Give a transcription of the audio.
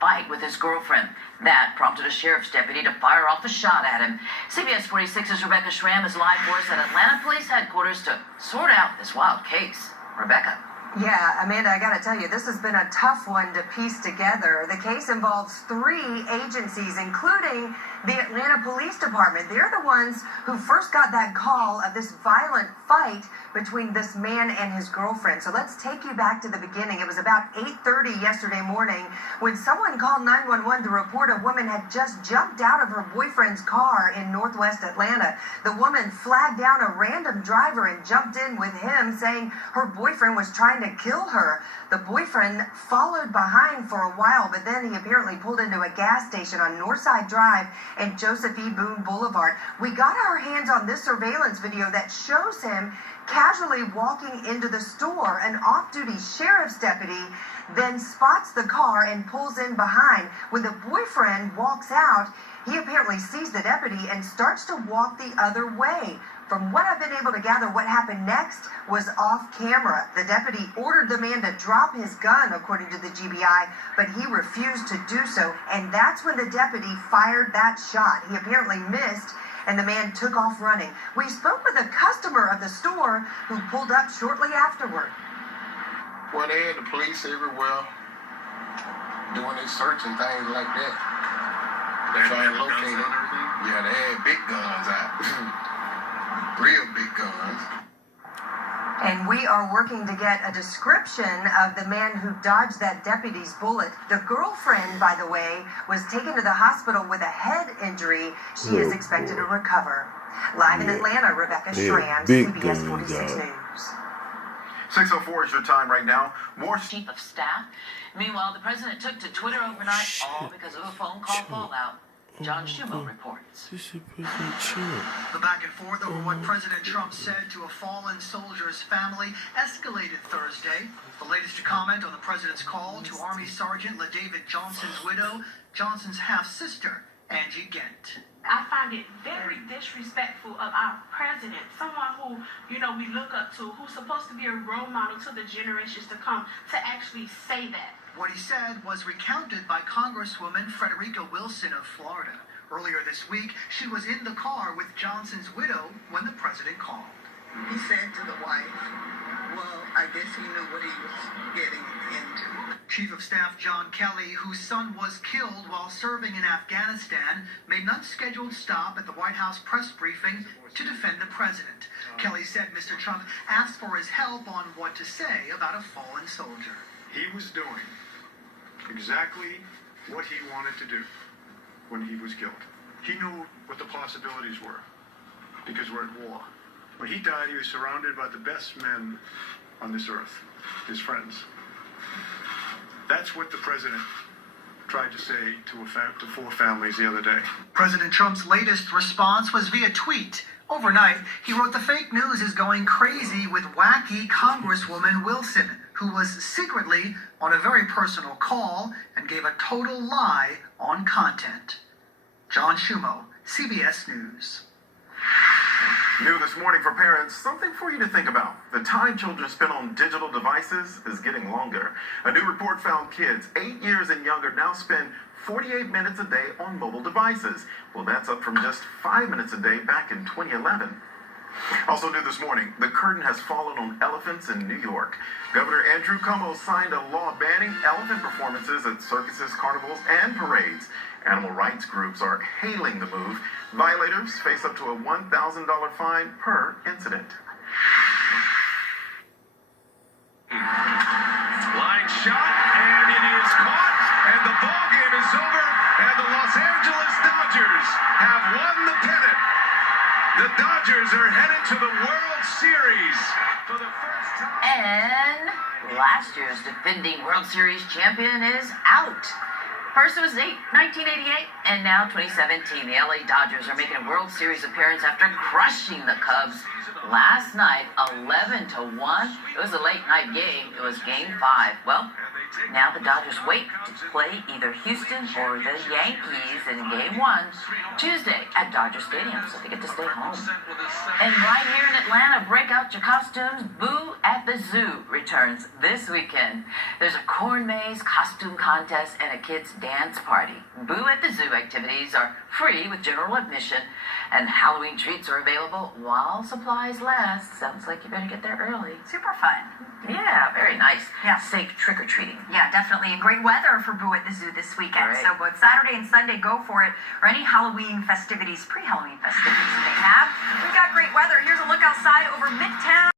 fight with his girlfriend. That prompted a sheriff's deputy to fire off a shot at him. CBS 46's Rebecca Schramm is live for us at Atlanta Police Headquarters to sort out this wild case. Rebecca. Yeah, Amanda, I gotta tell you, this has been a tough one to piece together. The case involves 3 agencies, including the Atlanta Police Department. They're the ones who first got that call of this violent fight between this man and his girlfriend. So let's take you back to the beginning. It was about 8:30 yesterday morning when someone called 911 to report a woman had just jumped out of her boyfriend's car in northwest Atlanta. The woman flagged down a random driver and jumped in with him, saying her boyfriend was trying to kill her. The boyfriend followed behind for a while, but then he apparently pulled into a gas station on Northside Drive and Joseph E. Boone Boulevard. We got our hands on this surveillance video that shows him casually walking into the store. An off-duty sheriff's deputy then spots the car and pulls in behind. When the boyfriend walks out, he apparently sees the deputy and starts to walk the other way. From what I've been able to gather, what happened next was off camera. The deputy ordered the man to drop his gun, according to the GBI, but he refused to do so. And that's when the deputy fired that shot. He apparently missed, and the man took off running. We spoke with a customer of the store who pulled up shortly afterward. Well, they had the police everywhere doing their search and things like that. They trying to locate him. Yeah, they had big guns out. Real big guns. And we are working to get a description of the man who dodged that deputy's bullet. The girlfriend, by the way, was taken to the hospital with a head injury. She is expected to recover. Live in Atlanta, Rebecca Schramm, CBS 46 News. 6:04 is your time right now. More Chief of Staff. Meanwhile, the president took to Twitter overnight, all because of a phone call fallout. John Schumo reports. The back and forth over what President Trump said to a fallen soldier's family escalated Thursday. The latest to comment on the president's call to Army Sergeant LaDavid Johnson's widow, Johnson's half-sister, Angie Gent. I find it very disrespectful of our president, someone who, we look up to, who's supposed to be a role model to the generations to come, to actually say that. What he said was recounted by Congresswoman Frederica Wilson of Florida. Earlier this week, she was in the car with Johnson's widow when the president called. He said to the wife, well, I guess he knew what he was getting into. Chief of Staff John Kelly, whose son was killed while serving in Afghanistan, made an unscheduled stop at the White House press briefing to defend the president. Kelly said Mr. Trump asked for his help on what to say about a fallen soldier. He was doing exactly what he wanted to do when he was killed. He knew what the possibilities were because we're at war. When he died, he was surrounded by the best men on this earth, his friends. That's what the president tried to say to 4 families the other day. President Trump's latest response was via tweet. Overnight, he wrote the fake news is going crazy with wacky Congresswoman Wilson, who was secretly on a very personal call and gave a total lie on content. John Schumo, CBS News. new this morning for parents, something for you to think about. The time children spend on digital devices is getting longer. A new report found kids 8 years and younger now spend 48 minutes a day on mobile devices. Well, that's up from just 5 minutes a day back in 2011. Also new this morning, the curtain has fallen on elephants in New York. Governor Andrew Cuomo signed a law banning elephant performances at circuses, carnivals, and parades. Animal rights groups are hailing the move. Violators face up to a $1,000 fine per incident. Line shot, and it is caught, and the ball game is over, and the Los Angeles Dodgers have won the pennant. The Dodgers are headed to the World Series for the first time. And last year's defending World Series champion is out. First it was 1988, and now 2017. The LA Dodgers are making a World Series appearance after crushing the Cubs last night, 11-1. It was a late night game. It was Game 5. Well, now the Dodgers wait to play either Houston or the Yankees in Game 1 Tuesday at Dodger Stadium, so they get to stay home. And right here in Atlanta, break out your costumes. Boo at the Zoo returns this weekend. There's a corn maze, costume contest, and a kids' dance party. Boo at the Zoo activities are free with general admission, and Halloween treats are available while supplies last. Sounds like you better get there early. Super fun. Yeah, very nice. Yeah. Safe trick-or-treating. Yeah, definitely. And great weather for Boo at the Zoo this weekend. Right. So both Saturday and Sunday, go for it. Or any Halloween festivities, pre-Halloween festivities you may have. We've got great weather. Here's a look outside over Midtown.